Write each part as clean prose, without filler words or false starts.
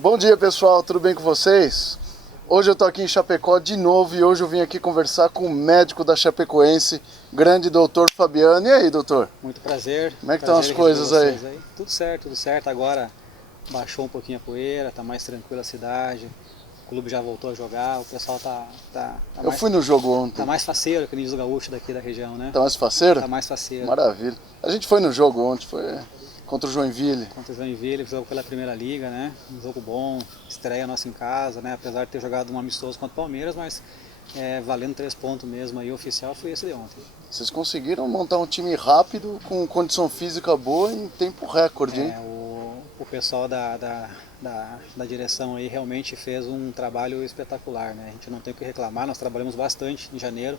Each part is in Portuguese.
Bom dia, pessoal, tudo bem com vocês? Hoje eu tô aqui em Chapecó de novo e hoje eu vim aqui conversar com o médico da Chapecoense, grande doutor Fabiano. E aí, doutor? Muito prazer. Como é que estão as coisas aí? Tudo certo, tudo certo. Agora baixou um pouquinho a poeira, tá mais tranquila a cidade. O clube já voltou a jogar, o pessoal tá Eu mais, fui no jogo ontem. tá mais faceiro que o Niso Gaúcho daqui da região, né? Tá mais faceiro? Tá mais faceiro. Maravilha. A gente foi no jogo ontem, foi contra o Joinville. Contra o Joinville, jogo pela Primeira Liga, né? Um jogo bom, estreia nossa em casa, né? Apesar de ter jogado um amistoso contra o Palmeiras, mas valendo 3 pontos mesmo aí, oficial foi esse de ontem. Vocês conseguiram montar um time rápido, com condição física boa em tempo recorde, hein? O pessoal da direção aí realmente fez um trabalho espetacular, né? A gente não tem o que reclamar, nós trabalhamos bastante em janeiro,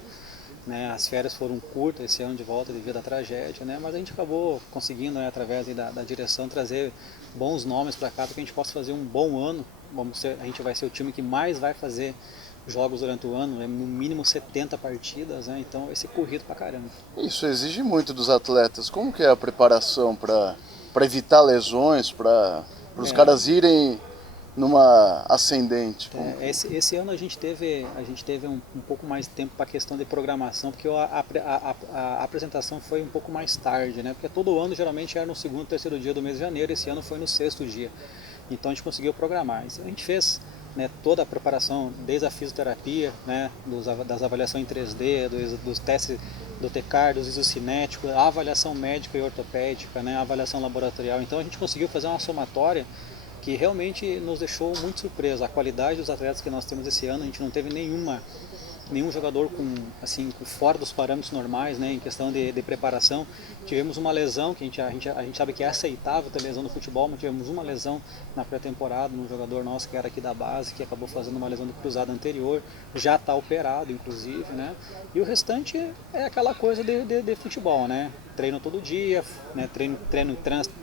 né? As férias foram curtas esse ano de volta devido à tragédia, né? Mas a gente acabou conseguindo, né, através da direção, trazer bons nomes para cá para que a gente possa fazer um bom ano. A gente vai ser o time que mais vai fazer jogos durante o ano, no mínimo 70 partidas, né? Então vai ser corrido pra caramba. Isso exige muito dos atletas. Como que é a preparação para evitar lesões, para os caras irem numa ascendente? Esse ano a gente teve um pouco mais de tempo para a questão de programação, porque a apresentação foi um pouco mais tarde, né? Porque todo ano geralmente era no segundo, terceiro dia do mês de janeiro, esse ano foi no sexto dia. Então a gente conseguiu programar. A gente fez, né, toda a preparação, desde a fisioterapia, né, das avaliações em 3D, dos testes do TECAR, dos isocinéticos, a avaliação médica e ortopédica, né, a avaliação laboratorial. Então a gente conseguiu fazer uma somatória que realmente nos deixou muito surpreso. A qualidade dos atletas que nós temos esse ano, a gente não teve nenhum jogador fora dos parâmetros normais, né, em questão de preparação. Tivemos uma lesão, que a gente sabe que é aceitável ter lesão no futebol, mas tivemos uma lesão na pré-temporada, num jogador nosso que era aqui da base, que acabou fazendo uma lesão de cruzada anterior, já está operado, inclusive, né, e o restante é aquela coisa de futebol, né, treino todo dia, né,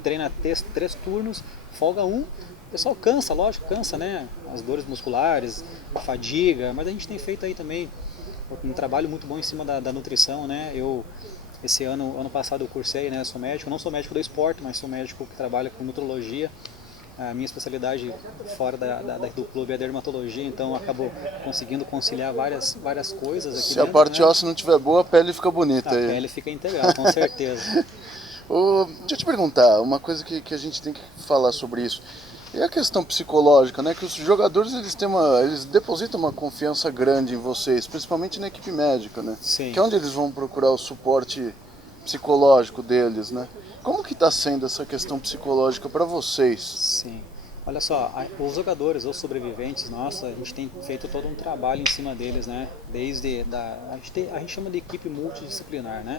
treina 3 turnos, folga um. O pessoal cansa, lógico, cansa, né? As dores musculares, a fadiga, mas a gente tem feito aí também um trabalho muito bom em cima da nutrição, né? Esse ano passado eu cursei, né? Sou médico, não sou médico do esporte, mas sou médico que trabalha com nutrologia. A minha especialidade fora do clube é a dermatologia, então eu acabo conseguindo conciliar várias coisas aqui. Se a parte óssea não estiver boa, a pele fica bonita. A pele fica integral, com certeza. Deixa eu te perguntar, uma coisa que a gente tem que falar sobre isso. E a questão psicológica, né? Que os jogadores eles depositam uma confiança grande em vocês, principalmente na equipe médica, né? Sim. Que é onde eles vão procurar o suporte psicológico deles, né? Como que está sendo essa questão psicológica para vocês? Sim. Olha só, os jogadores, os sobreviventes, nossa, a gente tem feito todo um trabalho em cima deles, né? A gente chama de equipe multidisciplinar, né?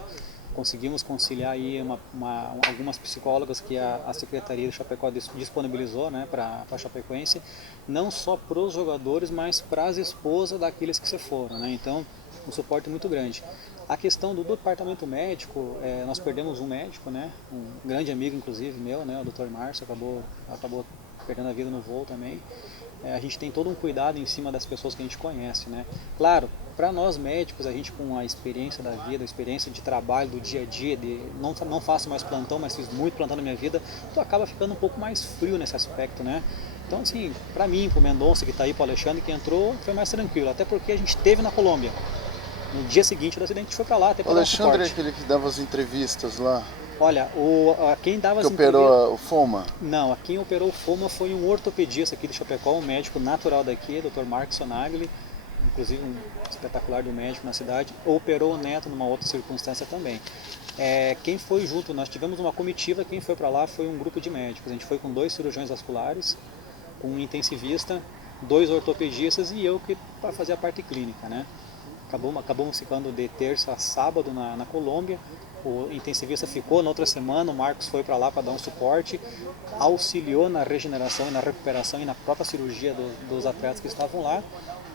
Conseguimos conciliar aí algumas psicólogas que a Secretaria de Chapecó disponibilizou, né, para a Chapecoense, não só para os jogadores, mas para as esposas daqueles que se foram, né? Então, um suporte muito grande. A questão do departamento médico, nós perdemos um médico, né, um grande amigo inclusive meu, né, o Dr. Márcio, acabou perdendo a vida no voo também. A gente tem todo um cuidado em cima das pessoas que a gente conhece, né? Claro, para nós médicos, a gente com a experiência da vida, a experiência de trabalho, do dia a dia, não faço mais plantão, mas fiz muito plantão na minha vida, tu acaba ficando um pouco mais frio nesse aspecto, né? Então, assim, para mim, pro Mendonça que está aí, pro Alexandre que entrou, foi mais tranquilo, até porque a gente esteve na Colômbia. No dia seguinte do acidente, a gente foi para lá até para dar um suporte. O Alexandre é aquele que dava as entrevistas lá? Olha, quem dava as entrevistas... Que operou o Foma? Não, quem operou o Foma foi um ortopedista aqui de Chapecó, um médico natural daqui, Dr. Marcos Sonagli, inclusive um espetacular do médico na cidade, operou o Neto numa outra circunstância também. Quem foi junto, nós tivemos uma comitiva, quem foi para lá foi um grupo de médicos, a gente foi com 2 cirurgiões vasculares, um intensivista, 2 ortopedistas e eu que para fazer a parte clínica, né? Acabamos ficando de terça a sábado na Colômbia. O intensivista ficou na outra semana, o Marcos foi para lá para dar um suporte, auxiliou na regeneração e na recuperação e na própria cirurgia dos atletas que estavam lá.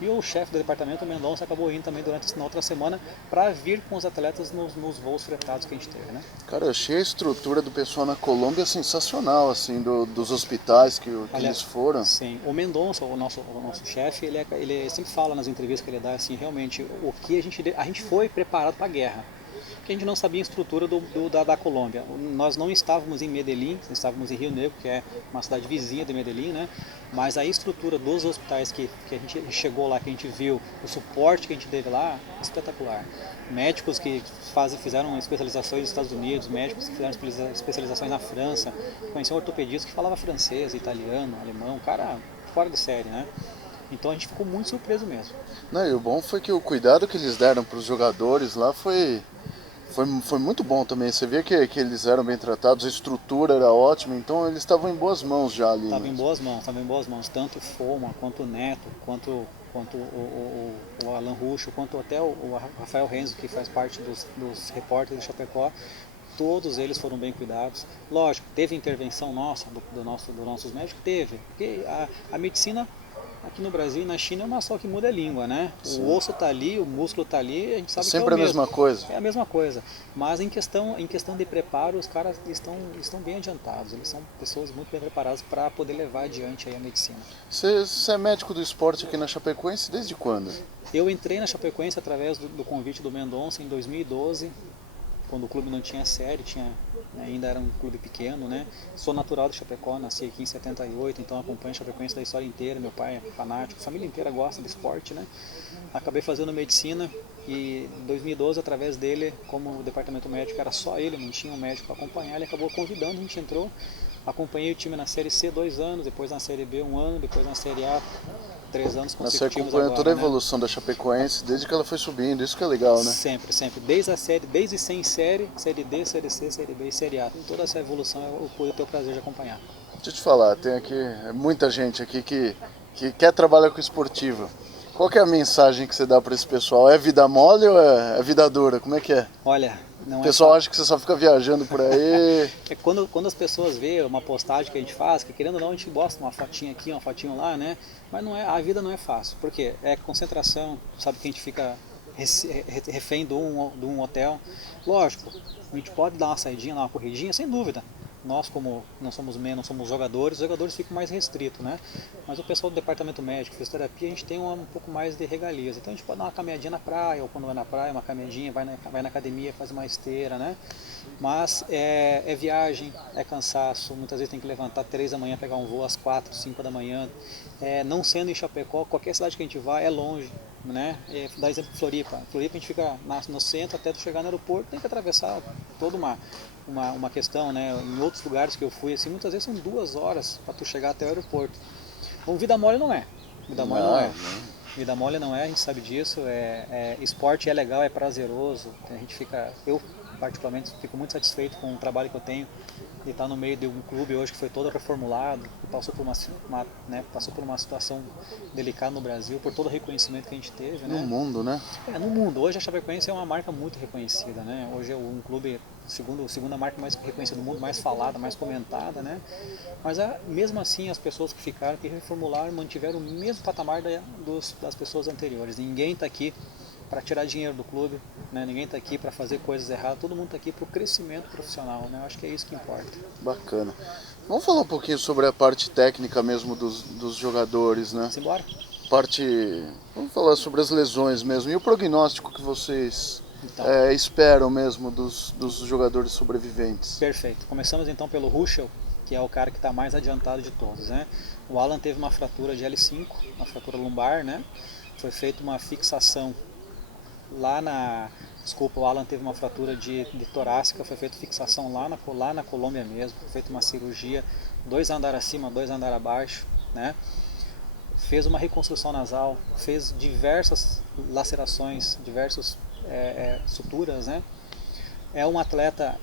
E o chefe do departamento, o Mendonça, acabou indo também na outra semana para vir com os atletas nos voos fretados que a gente teve, né? Cara, eu achei a estrutura do pessoal na Colômbia sensacional, assim, dos hospitais que eles foram. Sim, o Mendonça, o nosso chefe, ele sempre fala nas entrevistas que ele dá, assim, realmente, o que a gente foi preparado para a guerra. porque a gente não sabia a estrutura da Colômbia. Nós não estávamos em Medellín, estávamos em Rio Negro, que é uma cidade vizinha de Medellín, né? Mas a estrutura dos hospitais que a gente chegou lá, que a gente viu, o suporte que a gente teve lá, espetacular. Médicos que fizeram especializações nos Estados Unidos, médicos que fizeram especializações na França, conheci um ortopedista que falava francês, italiano, alemão, cara fora de série, né? Então a gente ficou muito surpreso mesmo. Não, e o bom foi que o cuidado que eles deram para os jogadores lá foi muito bom também. Você vê que eles eram bem tratados, a estrutura era ótima, então eles estavam em boas mãos já ali. Estavam em boas mãos, tanto o Foma, quanto o Neto, quanto o Alan Ruschel, quanto até o Rafael Renzo, que faz parte dos repórteres de Chapecó. Todos eles foram bem cuidados. Lógico, teve intervenção nossa, dos nossos médicos? Teve. Porque a medicina aqui no Brasil e na China é uma só que muda a língua, né? Sim. O osso está ali, o músculo está ali, a gente sabe sempre que é o a mesma coisa. É a mesma coisa. Mas em questão de preparo, os caras estão bem adiantados. Eles são pessoas muito bem preparadas para poder levar adiante aí a medicina. Você é médico do esporte aqui na Chapecoense desde quando? Eu entrei na Chapecoense através do convite do Mendonça em 2012, quando o clube não tinha série, ainda era um clube pequeno, né? Sou natural de Chapecó, nasci aqui em 78, então acompanho a Chapecoense da história inteira. Meu pai é fanático, a família inteira gosta de esporte, né? Acabei fazendo medicina e em 2012, através dele, como o departamento médico era só ele, não tinha um médico para acompanhar, ele acabou convidando, a gente entrou. Acompanhei o time na Série C 2 anos, depois na Série B 1 ano, depois na Série A 3 anos consecutivos. Você acompanha agora, toda a né? evolução da Chapecoense desde que ela foi subindo, isso que é legal, né? Sempre. Desde sem série, Série D, Série C, Série B e Série A. Toda essa evolução eu pude ter o prazer de acompanhar. Deixa eu te falar, tem aqui muita gente aqui que quer trabalhar com esportivo. Qual que é a mensagem que você dá para esse pessoal? É vida mole ou é vida dura? Como é que é? Olha, não O pessoal acha que você só fica viajando por aí. É quando as pessoas veem uma postagem que a gente faz, que querendo ou não a gente gosta de uma fotinha aqui, uma fotinha lá, né? Mas não é, a vida não é fácil. Por quê? É concentração, sabe que a gente fica refém de um hotel. Lógico, a gente pode dar uma saidinha, dar uma corridinha, sem dúvida. Nós, como não somos jogadores, os jogadores ficam mais restritos, né? Mas o pessoal do departamento médico, fisioterapia, a gente tem um pouco mais de regalias. Então a gente pode dar uma caminhadinha na praia, ou quando vai na praia, uma caminhadinha, vai na academia, faz uma esteira, né? Mas é viagem, é cansaço, muitas vezes tem que levantar 3 da manhã, pegar um voo às 4, 5 da manhã. Não sendo em Chapecó, qualquer cidade que a gente vai é longe, né? Dá exemplo de Floripa. Floripa a gente fica no centro, até tu chegar no aeroporto, tem que atravessar toda uma questão, né? Em outros lugares que eu fui, assim, muitas vezes são 2 horas para tu chegar até o aeroporto. Então, vida mole não é. Vida mole não é. Vida mole não é, a gente sabe disso. Esporte é legal, é prazeroso. A gente eu particularmente fico muito satisfeito com o trabalho que eu tenho de estar no meio de um clube hoje que foi todo reformulado, que passou por uma situação delicada no Brasil, por todo o reconhecimento que a gente teve, né? No mundo, né? No mundo. Hoje a Chapecoense é uma marca muito reconhecida, né? Hoje é um clube, segunda marca mais reconhecida do mundo, mais falada, mais comentada, né? Mas mesmo assim as pessoas que ficaram, que reformularam, mantiveram o mesmo patamar das pessoas anteriores. Ninguém está aqui para tirar dinheiro do clube, né? Ninguém está aqui para fazer coisas erradas, todo mundo está aqui para o crescimento profissional, né? Eu acho que é isso que importa. Bacana. Vamos falar um pouquinho sobre a parte técnica mesmo dos jogadores, né? Simbora? Vamos falar sobre as lesões mesmo e o prognóstico que vocês esperam mesmo dos jogadores sobreviventes. Perfeito. Começamos então pelo Ruschel, que é o cara que está mais adiantado de todos, né? O Alan teve uma fratura de L5, uma fratura lombar, né? Foi feita uma fixação o Alan teve uma fratura de torácica, foi feita fixação lá na Colômbia mesmo, foi feita uma cirurgia, 2 andares acima, 2 andares abaixo, né? Fez uma reconstrução nasal, fez diversas lacerações, diversas suturas, né? É um atleta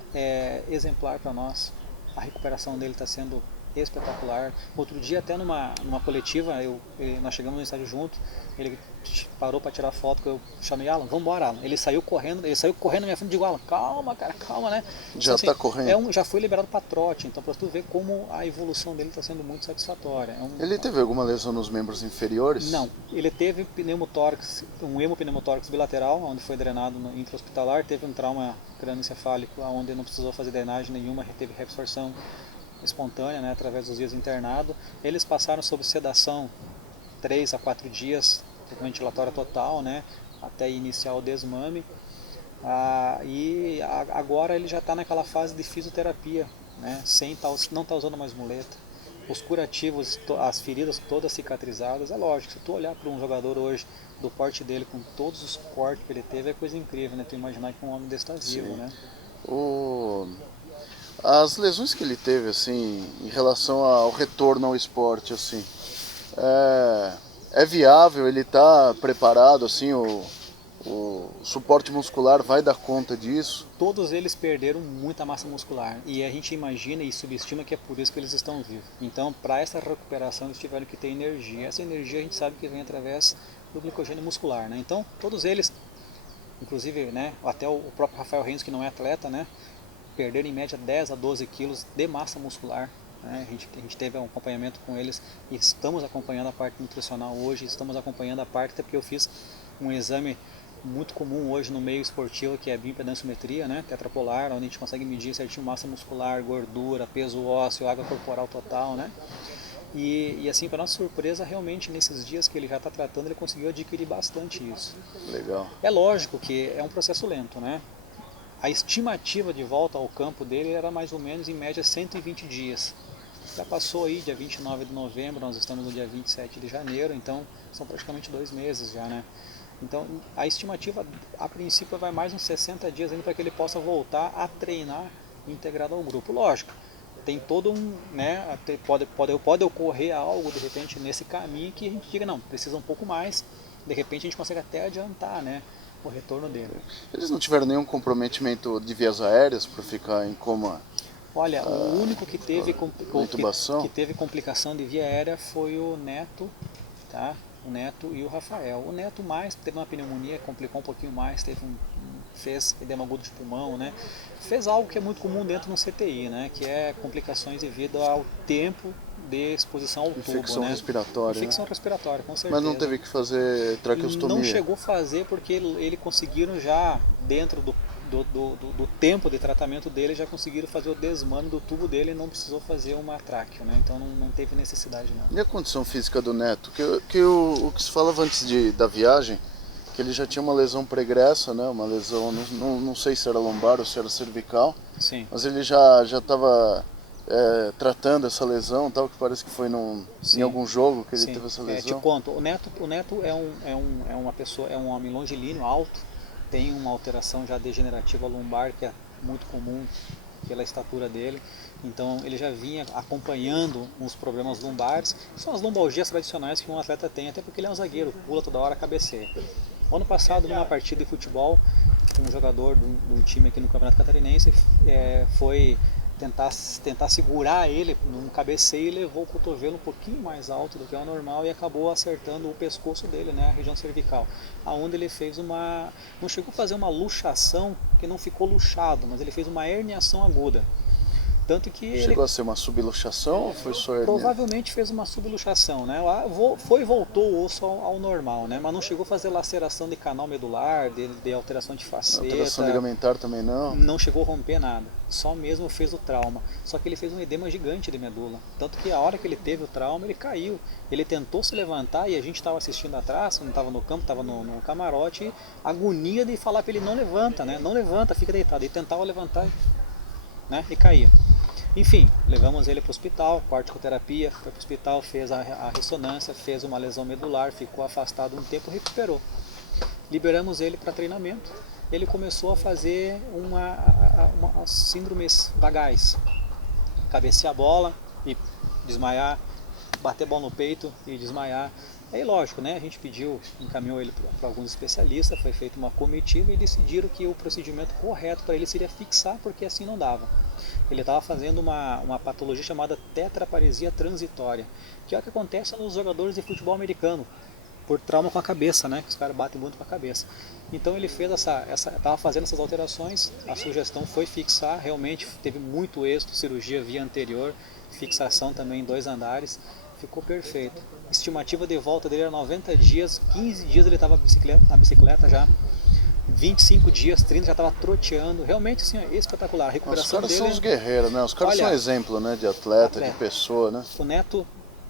exemplar para nós, a recuperação dele está sendo espetacular. Outro dia até numa coletiva, nós chegamos no estádio junto, ele parou para tirar foto, que eu chamei Alan, vamos embora, Alan. Ele saiu correndo na minha frente, digo, Alan, calma, cara, calma, né? Já está correndo. Já foi liberado para trote, então para tu ver como a evolução dele está sendo muito satisfatória. Ele teve alguma lesão nos membros inferiores? Não, ele teve um hemopneumotórax bilateral, onde foi drenado no intra-hospitalar, teve um trauma crânioencefálico, onde não precisou fazer drenagem nenhuma, teve reabsorção espontânea, né, através dos dias de internado. Eles passaram sob sedação 3 a 4 dias, com ventilatória total, né, até iniciar o desmame. Agora ele já está naquela fase de fisioterapia, né? Não tá usando mais muleta. Os curativos, as feridas todas cicatrizadas. É lógico, se tu olhar para um jogador hoje do porte dele, com todos os cortes que ele teve, é coisa incrível, né? Tu imaginar que um homem desse está vivo, né? As lesões que ele teve, assim, em relação ao retorno ao esporte, assim, é viável? Ele está preparado, assim, o suporte muscular vai dar conta disso? Todos eles perderam muita massa muscular e a gente imagina e subestima que é por isso que eles estão vivos. Então, para essa recuperação, eles tiveram que ter energia. Essa energia a gente sabe que vem através do glicogênio muscular, né? Então, todos eles, inclusive, né, até o próprio Rafael Reis, que não é atleta, né, perderam em média 10 a 12 quilos de massa muscular. Né? A gente teve um acompanhamento com eles e estamos acompanhando a parte nutricional hoje, estamos acompanhando a parte, até porque eu fiz um exame muito comum hoje no meio esportivo, que é a bioimpedanciometria, né, tetrapolar, onde a gente consegue medir certinho massa muscular, gordura, peso ósseo, água corporal total, né? E assim, para nossa surpresa, realmente nesses dias que ele já está tratando, ele conseguiu adquirir bastante isso. Legal. É lógico que é um processo lento, né? A estimativa de volta ao campo dele era mais ou menos, em média, 120 dias. Já passou aí, dia 29 de novembro, nós estamos no dia 27 de janeiro, então são praticamente 2 meses já, né? Então, a estimativa, a princípio, vai mais uns 60 dias ainda para que ele possa voltar a treinar integrado ao grupo. Lógico, tem todo um, né, pode ocorrer algo, de repente, nesse caminho que a gente diga, não, precisa um pouco mais, de repente a gente consegue até adiantar, né, o retorno dele. Eles não tiveram nenhum comprometimento de vias aéreas para ficar em coma? Olha, o único que teve, intubação? que teve complicação de via aérea foi o Neto, tá? O Neto e o Rafael. O Neto mais teve uma pneumonia, complicou um pouquinho mais, fez edema agudo de pulmão, né? Fez algo que é muito comum dentro do CTI, né? Que é complicações devido ao tempo de exposição ao Infecção tubo, né? respiratória. Infecção respiratória, com certeza. Mas não teve que fazer traqueostomia? Não chegou a fazer porque ele conseguiram já, dentro do tempo de tratamento dele, já conseguiram fazer o desmame do tubo dele e não precisou fazer uma tráqueo, né? Então não teve necessidade não. E a condição física do Neto? O que se falava antes da viagem, que ele já tinha uma lesão pregressa, né? Uma lesão, não sei se era lombar ou se era cervical. Sim. Mas ele já estava tratando essa lesão, tal, que parece que foi em algum jogo que ele teve essa lesão. Te conto, o Neto é uma pessoa, é um homem longilíneo, alto, tem uma alteração já degenerativa lombar que é muito comum pela estatura dele, então ele já vinha acompanhando uns problemas lombares, são as lombalgias tradicionais que um atleta tem, até porque ele é um zagueiro, pula toda hora, cabeceia. Ano passado, numa partida de futebol, um jogador de um time aqui no Campeonato Catarinense foi tentar segurar ele num cabeceio e levou o cotovelo um pouquinho mais alto do que é o normal e acabou acertando o pescoço dele, né, a região cervical, aonde ele fez não chegou a fazer uma luxação, que não ficou luxado, mas ele fez uma herniação aguda. Tanto que chegou a ser uma subluxação ou foi só hernia? Provavelmente fez uma subluxação, né? Voltou o osso ao normal, né? Mas não chegou a fazer laceração de canal medular, de alteração de faceta. Alteração ligamentar também não? Não chegou a romper nada, só mesmo fez o trauma. Só que ele fez um edema gigante de medula. Tanto que a hora que ele teve o trauma, ele caiu. Ele tentou se levantar e a gente estava assistindo atrás, não estava no campo, estava no camarote, agonia de falar para ele não levanta, né? Não levanta, fica deitado. Ele tentava levantar, né? E caía. Enfim, levamos ele para o hospital, corticoterapia, foi para o hospital, fez a ressonância, fez uma lesão medular, ficou afastado um tempo, recuperou. Liberamos ele para treinamento, ele começou a fazer uma síndromes vagais, cabecear a bola e desmaiar, bater a bola no peito e desmaiar. Aí lógico, né, a gente encaminhou ele para alguns especialistas, foi feita uma comitiva e decidiram que o procedimento correto para ele seria fixar, porque assim não dava. Ele estava fazendo uma patologia chamada tetraparesia transitória, que é o que acontece nos jogadores de futebol americano, por trauma com a cabeça, né, que os caras batem muito com a cabeça. Então ele fez estava fazendo essas alterações, a sugestão foi fixar, realmente teve muito êxito, cirurgia via anterior, fixação também em 2 andares, ficou perfeito. Estimativa de volta dele era 90 dias, 15 dias ele estava na bicicleta já, 25 dias, 30 já estava troteando, realmente assim, espetacular. A recuperação dele... Os caras dele... são os guerreiros, né? Os caras são exemplo, né? De atleta, de pessoa, né? O Neto,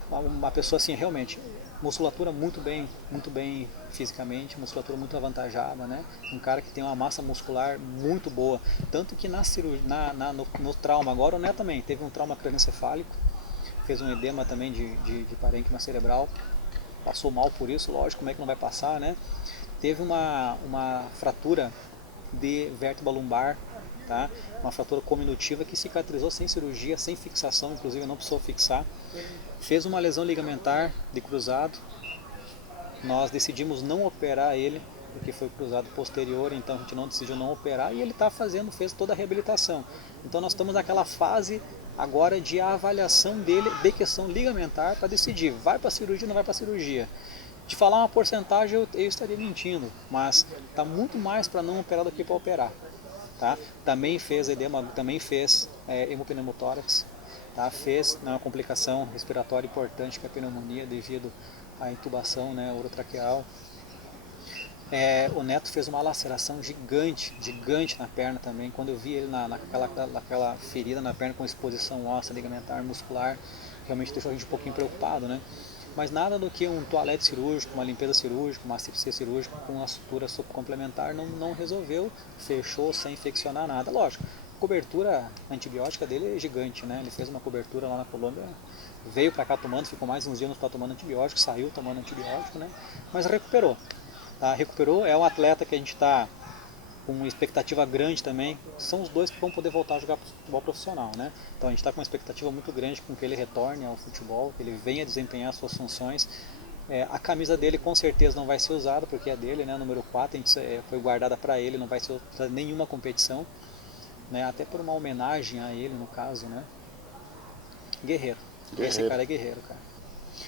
uma pessoa assim, realmente, Musculatura muito bem fisicamente, musculatura muito avantajada, né? Um cara que tem uma massa muscular muito boa. Tanto que na cirurgia, no trauma agora, o Neto também teve um trauma crânioencefálico, fez um edema também de parênquima cerebral, passou mal por isso, lógico, como é que não vai passar, né? Teve uma fratura de vértebra lombar, tá? Uma fratura cominutiva que cicatrizou sem cirurgia, sem fixação, inclusive não precisou fixar. Fez uma lesão ligamentar de cruzado, nós decidimos não operar ele, porque foi cruzado posterior, então a gente não decidiu não operar, e ele fez toda a reabilitação. Então nós estamos naquela fase agora de avaliação dele de questão ligamentar para decidir, vai para cirurgia ou não vai para cirurgia. De falar uma porcentagem eu estaria mentindo, mas está muito mais para não operar do que para operar. Tá? Também fez edema, também fez hemopneumotórax, tá? Fez uma complicação respiratória importante que é a pneumonia devido à intubação, né, orotraqueal. O Neto fez uma laceração gigante na perna também. Quando eu vi ele naquela ferida na perna com exposição óssea, ligamentar, muscular, realmente deixou a gente um pouquinho preocupado, né? Mas nada do que um toalete cirúrgico, uma limpeza cirúrgica, uma asepsia cirúrgica com uma sutura complementar não resolveu, fechou sem infeccionar nada. Lógico, a cobertura antibiótica dele é gigante, né? Ele fez uma cobertura lá na Colômbia, veio para cá tomando, ficou mais uns dias tomando antibiótico, saiu tomando antibiótico, né? Mas recuperou, tá? Recuperou, é um atleta que a gente está com uma expectativa grande também, são os dois que vão poder voltar a jogar futebol profissional, né? Então a gente está com uma expectativa muito grande com que ele retorne ao futebol, que ele venha desempenhar suas funções. A camisa dele com certeza não vai ser usada, porque é dele, né? Número 4, foi guardada para ele, não vai ser usada em nenhuma competição, né? Até por uma homenagem a ele, no caso, né? Guerreiro. Esse cara é guerreiro, cara.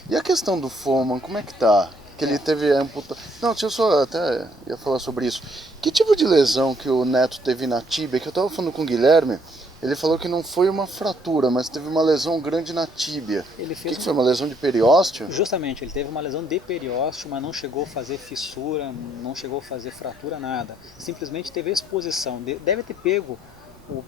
E a questão do Foman, como é que tá? Que ele teve amputação. Não, deixa eu só até ia falar sobre isso. Que tipo de lesão que o Neto teve na tíbia? Que eu tava falando com o Guilherme, ele falou que não foi uma fratura, mas teve uma lesão grande na tíbia. Ele fez que foi, uma lesão de periósteo? Justamente, ele teve uma lesão de periósteo, mas não chegou a fazer fissura, não chegou a fazer fratura, nada. Simplesmente teve exposição. Deve ter pego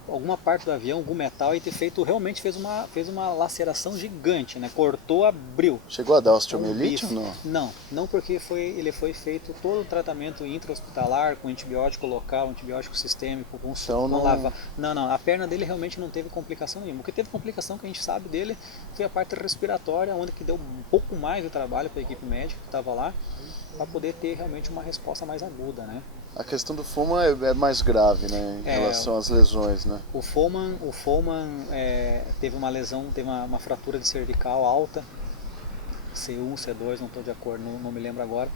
alguma parte do avião, algum metal, e realmente fez uma laceração gigante, né? Cortou, abriu. Chegou a dar osteomielite ou não? Não porque ele foi feito todo o tratamento intra-hospitalar, com antibiótico local, antibiótico sistêmico, com lava. Não, a perna dele realmente não teve complicação nenhuma. O que teve complicação que a gente sabe dele foi a parte respiratória, onde que deu um pouco mais de trabalho para a equipe médica que estava lá, para poder ter realmente uma resposta mais aguda, né? A questão do Foman é mais grave, né, em relação às lesões, né? O Foman teve uma lesão, teve uma fratura de cervical alta, C1, C2, não estou de acordo, não me lembro agora.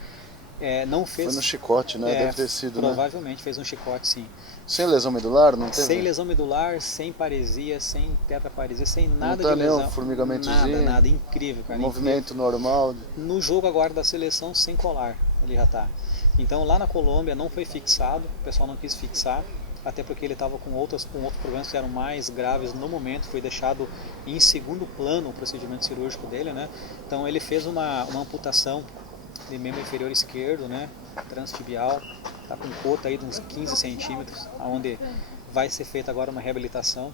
Não fez, foi no chicote, né? Deve ter sido, provavelmente, né? Fez um chicote, sim. Sem lesão medular, não teve? Sem lesão medular, sem paresia, sem tetraparesia, sem nada não tá de lesão. Nem um formigamentozinho, nada, incrível, cara. Movimento incrível. Normal. No jogo agora da seleção, sem colar, ele já tá. Então lá na Colômbia não foi fixado, o pessoal não quis fixar, até porque ele estava com outros problemas que eram mais graves no momento, foi deixado em segundo plano o procedimento cirúrgico dele, né? Então ele fez uma amputação de membro inferior esquerdo, né? Transtibial, tá com cota aí de uns 15 centímetros, onde vai ser feita agora uma reabilitação.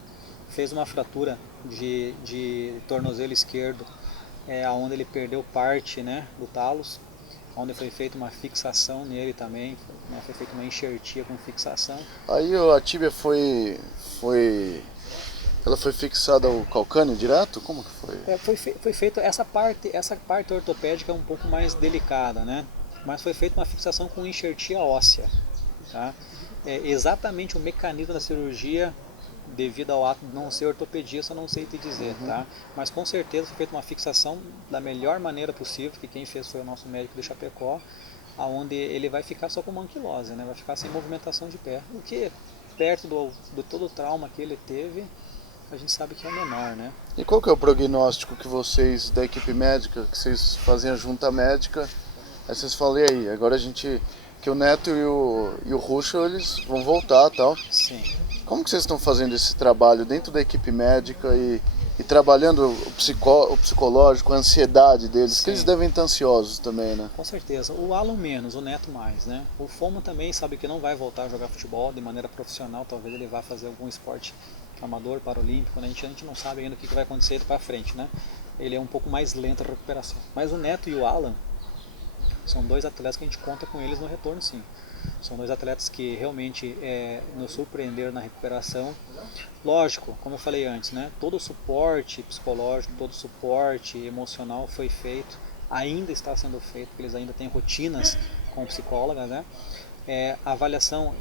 Fez uma fratura de tornozelo esquerdo, onde ele perdeu parte, né, do talos, onde foi feita uma fixação nele também, né, foi feita uma enxertia com fixação. Aí a tíbia ela foi fixada ao calcânio direto? Como que foi? Foi feito essa parte ortopédica é um pouco mais delicada, né? Mas foi feita uma fixação com enxertia óssea, tá? Exatamente o mecanismo da cirurgia, devido ao ato de não ser ortopedista, eu não sei te dizer, tá? Mas com certeza foi feita uma fixação da melhor maneira possível, que quem fez foi o nosso médico de Chapecó, aonde ele vai ficar só com uma anquilose, né? Vai ficar sem movimentação de pé, o que perto do todo o trauma que ele teve, a gente sabe que é menor, né? E qual que é o prognóstico que vocês, da equipe médica, que vocês fazem a junta médica, aí vocês falam, e aí, agora a gente, que o Neto e o Ruschel, eles vão voltar e tal. Sim. Como que vocês estão fazendo esse trabalho dentro da equipe médica e trabalhando o psicológico, a ansiedade deles? Sim. Que eles devem estar ansiosos também, né? Com certeza. O Alan menos, o Neto mais, né? O Foman também sabe que não vai voltar a jogar futebol de maneira profissional, talvez ele vá fazer algum esporte amador, paralímpico, né? A gente não sabe ainda o que vai acontecer para frente, né? Ele é um pouco mais lento a recuperação. Mas o Neto e o Alan, São 2 atletas que a gente conta com eles no retorno, sim. São 2 atletas que realmente nos surpreenderam na recuperação. Lógico, como eu falei antes, né? Todo o suporte psicológico, todo o suporte emocional foi feito, ainda está sendo feito, porque eles ainda têm rotinas com psicólogas, né? A avaliação,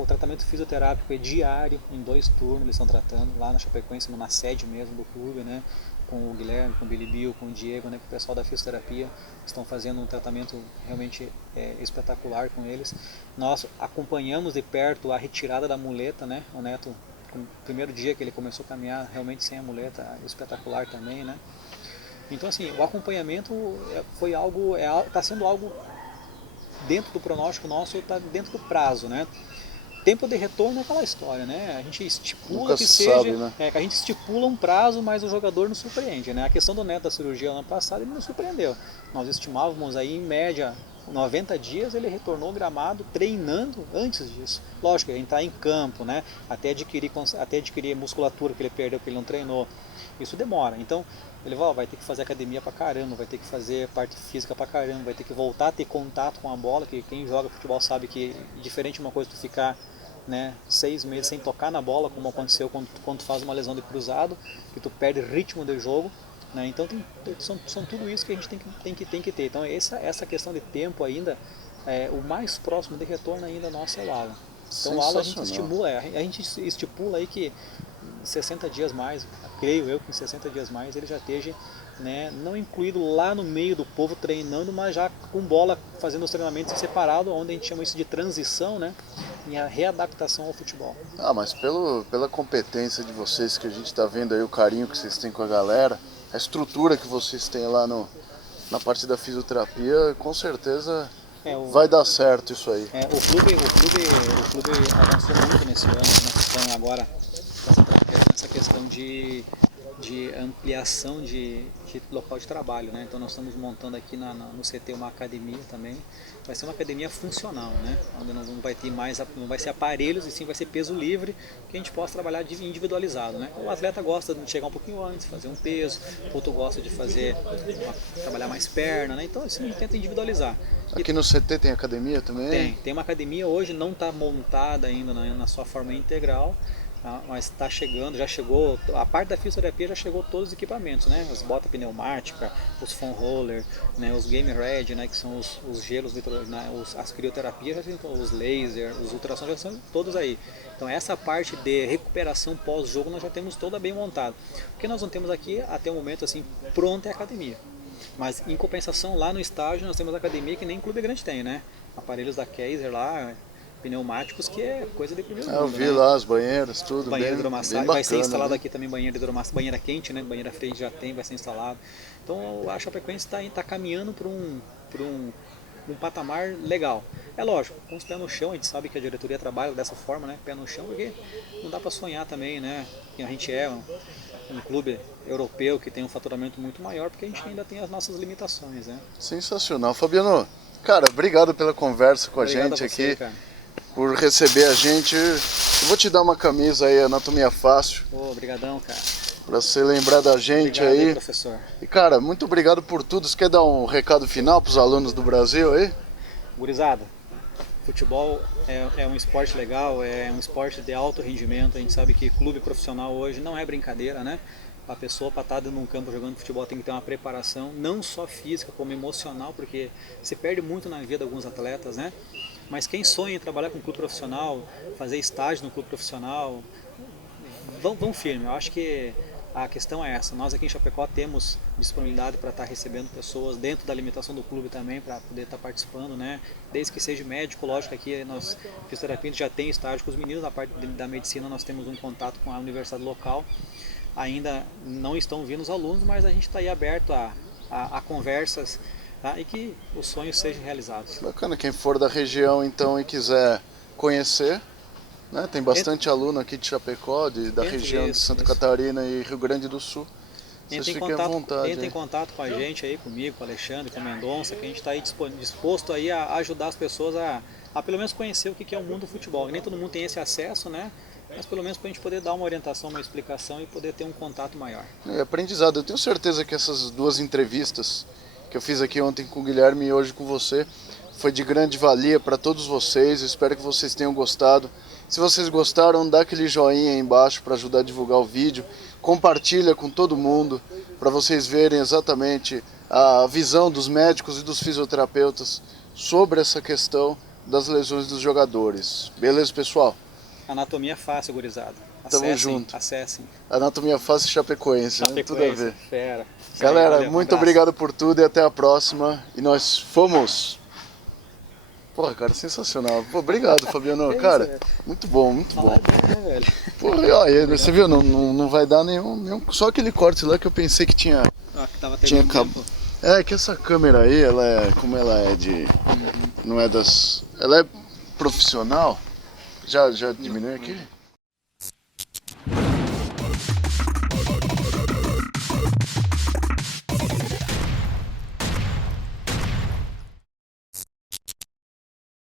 o tratamento fisioterápico é diário, em 2 turnos eles estão tratando, lá na Chapecoense, na sede mesmo do clube, né? Com o Guilherme, com o Billy Bill, com o Diego, né? Com o pessoal da fisioterapia, estão fazendo um tratamento realmente espetacular com eles. Nós acompanhamos de perto a retirada da muleta, né? O Neto, no primeiro dia que ele começou a caminhar realmente sem a muleta, espetacular também, né? Então assim, o acompanhamento foi algo, está sendo algo dentro do pronóstico nosso, está dentro do prazo, né? Tempo de retorno é aquela história, né? A gente estipula Nunca que se seja, sabe, né? que a gente estipula um prazo, mas o jogador nos surpreende, né? A questão do Neto da cirurgia ano passado, ele nos surpreendeu. Nós estimávamos aí em média 90 dias, ele retornou ao gramado treinando antes disso. Lógico, entrar em campo, né? Até adquirir musculatura que ele perdeu, que ele não treinou. Isso demora. Então, ele vai ter que fazer academia pra caramba, vai ter que fazer parte física pra caramba, vai ter que voltar a ter contato com a bola, que quem joga futebol sabe que diferente de uma coisa tu ficar, né, 6 meses sem tocar na bola, como aconteceu quando tu faz uma lesão de cruzado, que tu perde ritmo de jogo, né? Então são tudo isso que a gente tem que ter. Então essa questão de tempo ainda, o mais próximo de retorno ainda nosso é o Alan. Então o Alan a gente estipula aí que 60 dias mais, creio eu que em 60 dias mais ele já esteja, né, não incluído lá no meio do povo treinando, mas já com bola fazendo os treinamentos separados, onde a gente chama isso de transição, né, e a readaptação ao futebol. Mas pela competência de vocês, que a gente está vendo aí, o carinho que vocês têm com a galera, a estrutura que vocês têm lá na parte da fisioterapia, com certeza vai dar certo isso aí. O clube avançou muito nesse ano, na questão agora, nessa questão de ampliação de local de trabalho, né? Então nós estamos montando aqui no CT uma academia também. Vai ser uma academia funcional, né? Onde não vai ter não vai ser aparelhos, e sim vai ser peso livre, que a gente possa trabalhar individualizado, né? O atleta gosta de chegar um pouquinho antes, fazer um peso, outro gosta de trabalhar mais perna, né? Então assim, a gente tenta individualizar. Aqui no CT tem academia também? Tem uma academia hoje, não está montada ainda na sua forma integral, mas está chegando, já chegou, a parte da fisioterapia já chegou todos os equipamentos, né? As botas pneumáticas, os foam roller, né? Os game red, né? Que são os gelos, né? As crioterapias, os laser, os ultrassons já são todos aí. Então essa parte de recuperação pós-jogo nós já temos toda bem montada. O que nós não temos aqui até o momento assim pronto é a academia. Mas em compensação lá no estágio nós temos a academia que nem clube grande tem, né? Aparelhos da Kaiser lá, pneumáticos, que é coisa de primeiro mundo. Eu vi, né? Lá as banheiras, tudo. Banheiro de hidromassagem, vai ser instalado, né? Aqui também banheiro de hidromassagem, banheira quente, né? Banheira fria já tem, vai ser instalado. Então a Chapecoense está caminhando para um patamar legal. É lógico, com os pés no chão, a gente sabe que a diretoria trabalha dessa forma, né? Pé no chão, porque não dá para sonhar também, né? Que a gente é um clube europeu que tem um faturamento muito maior, porque a gente ainda tem as nossas limitações, né? Sensacional. Fabiano, cara, obrigado pela conversa com a gente aqui. Cara. Por receber a gente. Eu vou te dar uma camisa aí, Anatomia Fácil. Obrigadão, cara. Pra você lembrar da gente. Obrigado aí, professor. E cara, muito obrigado por tudo. Você quer dar um recado final pros alunos do Brasil aí? Gurizada, futebol é um esporte legal, é um esporte de alto rendimento. A gente sabe que clube profissional hoje não é brincadeira, né? A pessoa para estar num campo jogando futebol tem que ter uma preparação, não só física como emocional, porque se perde muito na vida de alguns atletas, né? Mas quem sonha em trabalhar com clube profissional, fazer estágio no clube profissional, vão firme. Eu acho que a questão é essa. Nós aqui em Chapecó temos disponibilidade para estar recebendo pessoas dentro da limitação do clube também, para poder estar participando, né? Desde que seja médico, lógico, aqui nós, fisioterapia, já tem estágio com os meninos. Na parte da medicina nós temos um contato com a universidade local. Ainda não estão vindo os alunos, mas a gente está aí aberto a conversas, tá? E que os sonhos sejam realizados. Bacana, quem for da região então e quiser conhecer, né? Tem bastante aluno aqui de Chapecó, da região de Santa Catarina e Rio Grande do Sul. Vocês fiquem à vontade. Entra em contato com a gente aí, comigo, com o Alexandre, com o Mendonça, que a gente está aí disposto aí a ajudar as pessoas a pelo menos conhecer o que é o mundo do futebol. Nem todo mundo tem esse acesso, né? Mas pelo menos para a gente poder dar uma orientação, uma explicação e poder ter um contato maior. É aprendizado. Eu tenho certeza que essas duas entrevistas que eu fiz aqui ontem com o Guilherme e hoje com você. Foi de grande valia para todos vocês, eu espero que vocês tenham gostado. Se vocês gostaram, dá aquele joinha aí embaixo para ajudar a divulgar o vídeo. Compartilha com todo mundo para vocês verem exatamente a visão dos médicos e dos fisioterapeutas sobre essa questão das lesões dos jogadores. Beleza, pessoal? Anatomia fácil, gurizada. Tamo junto. Acessem. Anatomia fácil Chapecoense, né? Tudo a ver. Fera. Galera, Valeu, muito um abraço. obrigado por tudo e até a próxima. E nós fomos... Porra, cara, sensacional. Pô, obrigado, Fabiano. Cara, muito bom, muito bom. Bem, né, velho? Pô, ó, você viu, não vai dar nenhum... Só aquele corte lá que eu pensei que tinha... Ah, que tava tinha terminando tempo. É, que essa câmera aí, ela é... Como ela é de... Não é das... Ela é profissional. Já diminuiu aqui?